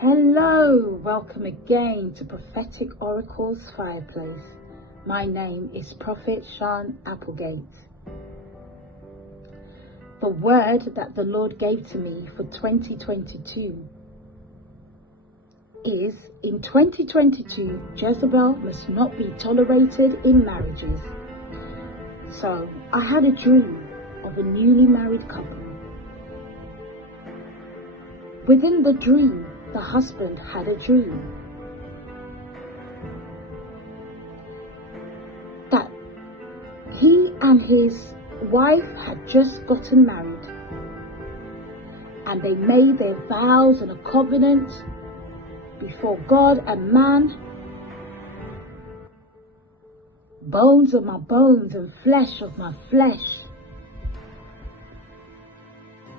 Hello, welcome again to Prophetic Oracles Fireplace. My name is Prophet Sean Applegate. The word that the Lord gave to me for 2022 is, in 2022, Jezebel must not be tolerated in marriages. So I had a dream of a newly married couple. Within the dream, the husband had a dream that he and his wife had just gotten married, and they made their vows and a covenant before God and man. Bones of my bones and flesh of my flesh.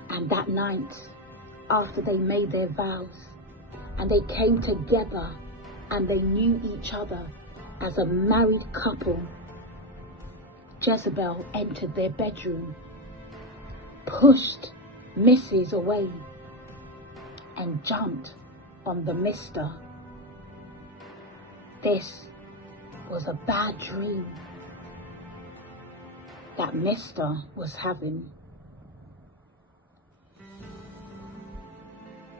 And that night, after they made their vows, and they came together and they knew each other as a married couple, Jezebel entered their bedroom, pushed Mrs. away, and jumped on the Mr. This was a bad dream that Mr. was having.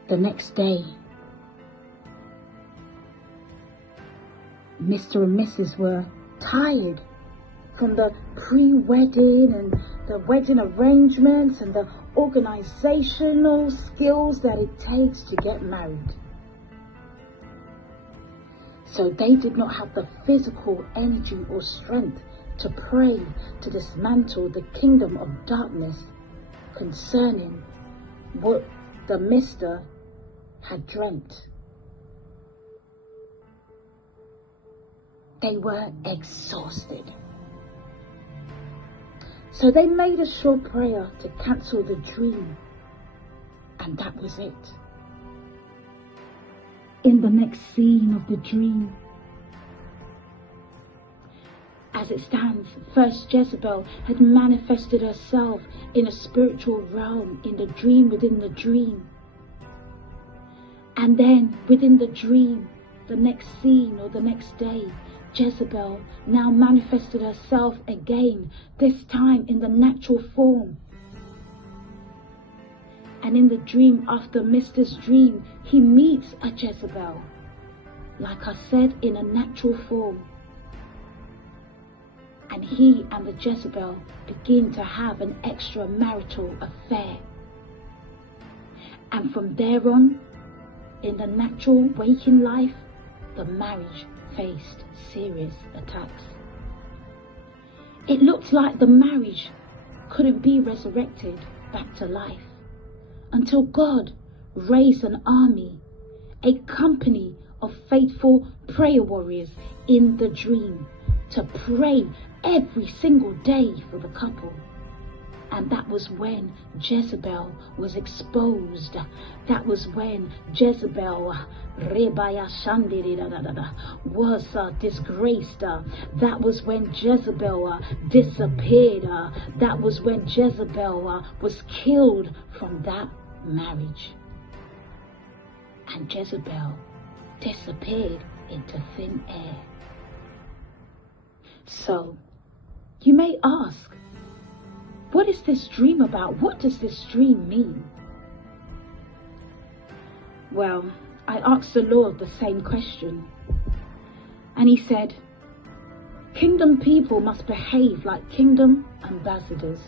The next day, Mr. and Mrs. were tired from the pre-wedding and the wedding arrangements and the organizational skills that it takes to get married. So they did not have the physical energy or strength to pray to dismantle the kingdom of darkness concerning what the Mr. had dreamt. They were exhausted. So they made a short prayer to cancel the dream, and that was it. In the next scene of the dream, as it stands, first Jezebel had manifested herself in a spiritual realm, in the dream within the dream. And then within the dream, the next scene or the next day, Jezebel now manifested herself again, this time in the natural form. And in the dream, after Mr.'s dream, he meets a Jezebel, like I said, in a natural form. And he and the Jezebel begin to have an extramarital affair. And from there on, in the natural waking life, the marriage faced serious attacks. It looked like the marriage couldn't be resurrected back to life until God raised an army, a company of faithful prayer warriors in the dream to pray every single day for the couple. And that was when Jezebel was exposed. That was when Jezebel was disgraced. That was when Jezebel disappeared. That was when Jezebel was killed from that marriage. And Jezebel disappeared into thin air. So, you may ask, what is this dream about? What does this dream mean? Well, I asked the Lord the same question. And he said, kingdom people must behave like kingdom ambassadors.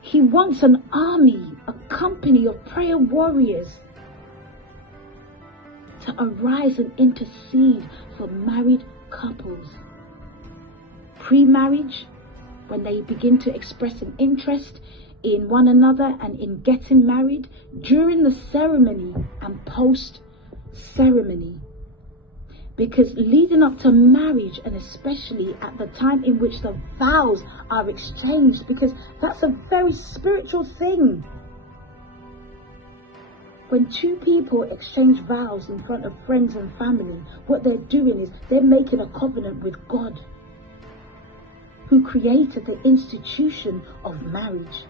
He wants an army, a company of prayer warriors to arise and intercede for married couples. Pre-marriage, when they begin to express an interest in one another and in getting married, during the ceremony and post-ceremony. Because leading up to marriage, and especially at the time in which the vows are exchanged, because that's a very spiritual thing. When two people exchange vows in front of friends and family, what they're doing is they're making a covenant with God, who created the institution of marriage.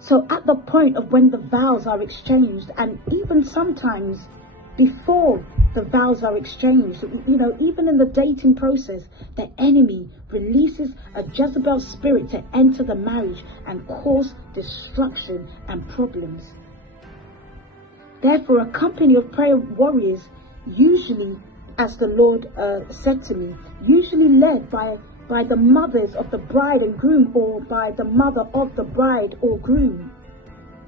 So at the point of when the vows are exchanged, and even sometimes before the vows are exchanged, even in the dating process, the enemy releases a Jezebel spirit to enter the marriage and cause destruction and problems. Therefore, a company of prayer warriors, usually, as the Lord said to me, usually led by the mothers of the bride and groom, or by the mother of the bride or groom,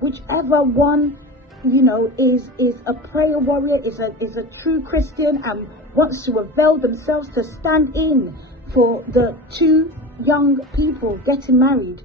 whichever one is a prayer warrior, is a true Christian, and wants to avail themselves to stand in for the two young people getting married.